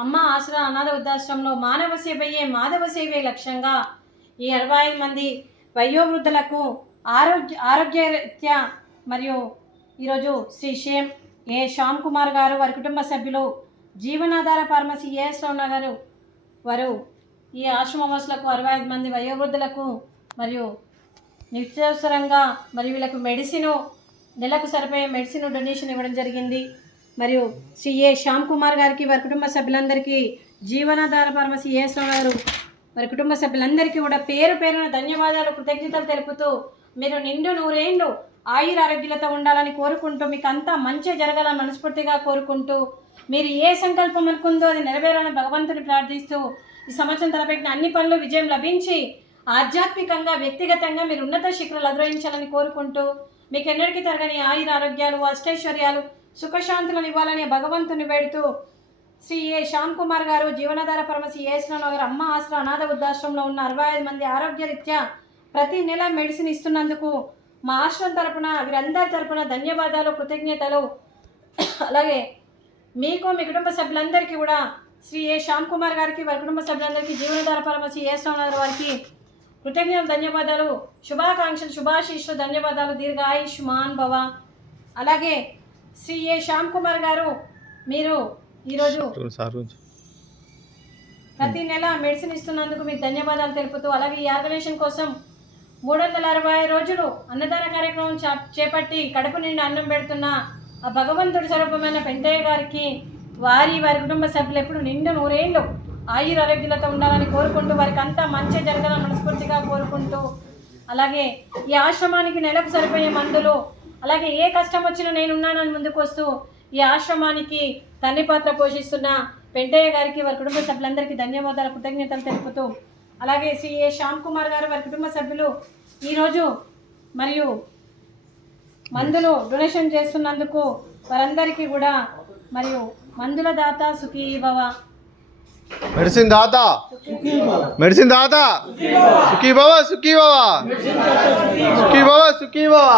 అమ్మ ఆసరా అనాథ వృద్ధాశ్రమంలో మానవ సేవయే మాధవ సేవే లక్ష్యంగా ఈ 65 మంది వయోవృద్ధులకు ఆరోగ్యరీత్యా మరియు ఈరోజు శ్రీ శ్యామ్ కుమార్ గారు వారి కుటుంబ సభ్యులు జీవనాధార ఫార్మసీ ఏఎస్ రావు గారు వారు ఈ ఆశ్రమవాసులకు 65 మంది వయోవృద్ధులకు మరియు నిత్యావసరంగా మరియు వీళ్ళకు నెలకు సరిపోయే మెడిసిన్ డొనేషన్ ఇవ్వడం జరిగింది. మరియు శ్రీ శ్యామ్ కుమార్ గారికి వారి కుటుంబ సభ్యులందరికీ జీవనాధార ఫార్మసీ ఏఎస్ రావు గారు వారి కుటుంబ సభ్యులందరికీ కూడా పేరు పేరున ధన్యవాదాలు కృతజ్ఞతలు తెలుపుతూ మీరు నిండు నూరేళ్ళు ఆయుర ఆరోగ్యాలతో ఉండాలని కోరుకుంటూ మీకు అంతా మంచి జరగాలని మనస్ఫూర్తిగా కోరుకుంటూ మీరు ఏ సంకల్పం అనుకుందో అది నెరవేరాలని భగవంతుని ప్రార్థిస్తూ ఈ సంవత్సరం తలపెట్టిన అన్ని పనులు విజయం లభించి ఆధ్యాత్మికంగా వ్యక్తిగతంగా మీరు ఉన్నత శిఖరాలు అధిరోహించాలని కోరుకుంటూ మీకు ఎన్నటికీ తరగని ఆయుర ఆరోగ్యాలు అష్టైశ్వర్యాలు సుఖశాంతులను ఇవ్వాలని భగవంతుని వేడుతూ శ్రీ శ్యామ్ కుమార్ గారు జీవనాధార ఫార్మసీ ఏఎస్ రావు గారు అమ్మ ఆసరా అనాథ వృద్ధాశ్రమంలో ఉన్న 65 మంది ఆరోగ్యరీత్యా ప్రతి నెల మెడిసిన్ ఇస్తున్నందుకు మా ఆశ్రమం తరపున వీరందరి తరపున ధన్యవాదాలు కృతజ్ఞతలు. అలాగే మీకు మీ కుటుంబ సభ్యులందరికీ కూడా శ్రీ శ్యామ్ కుమార్ గారికి వారి కుటుంబ సభ్యులందరికీ జీవనాధార ఫార్మసీ ఏఎస్ రావు గారు వారికి కృతజ్ఞతలు ధన్యవాదాలు శుభాకాంక్షలు శుభాశీస్సులు ధన్యవాదాలు దీర్ఘాయుష్మాన్ భవ. అలాగే శ్రీ శ్యామ్ కుమార్ గారు మీరు ఈరోజు ప్రతి నెల మెడిసిన్ ఇస్తున్నందుకు మీకు ధన్యవాదాలు తెలుపుతూ అలాగే ఈ ఆర్గనైజేషన్ కోసం 360 రోజులు అన్నదాన కార్యక్రమం చేపట్టి కడుపు నిండి అన్నం పెడుతున్న ఆ భగవంతుడి స్వరూపమైన పెంటయ్య గారికి వారి కుటుంబ సభ్యులు ఎప్పుడు నిండు నూరేళ్ళు ఆయుర ఆరోగ్యాలతో ఉండాలని కోరుకుంటూ వారికి అంతా మంచి జరగాలని మనస్ఫూర్తిగా కోరుకుంటూ అలాగే ఈ ఆశ్రమానికి నెలకు సరిపోయే మందులు అలాగే ఏ కష్టం వచ్చినా నేనున్నానని ముందుకు వస్తూ ఈ ఆశ్రమానికి తల్లి పాత్ర పోషిస్తున్న పెంటయ్య గారికి వారి కుటుంబ సభ్యులందరికీ ధన్యవాదాలు కృతజ్ఞతలు తెలుపుతూ అలాగే శ్రీ శ్యామ్ కుమార్ గారు వారి కుటుంబ సభ్యులు ఈరోజు మరియు మందులు డొనేషన్ చేస్తున్నందుకు వారందరికీ కూడా మరియు మందుల దాత సుఖీ భవ మెడిసిన్ దాత సుఖీ భవ సుఖీ భవ సుఖీ భవ సుఖీ భవ.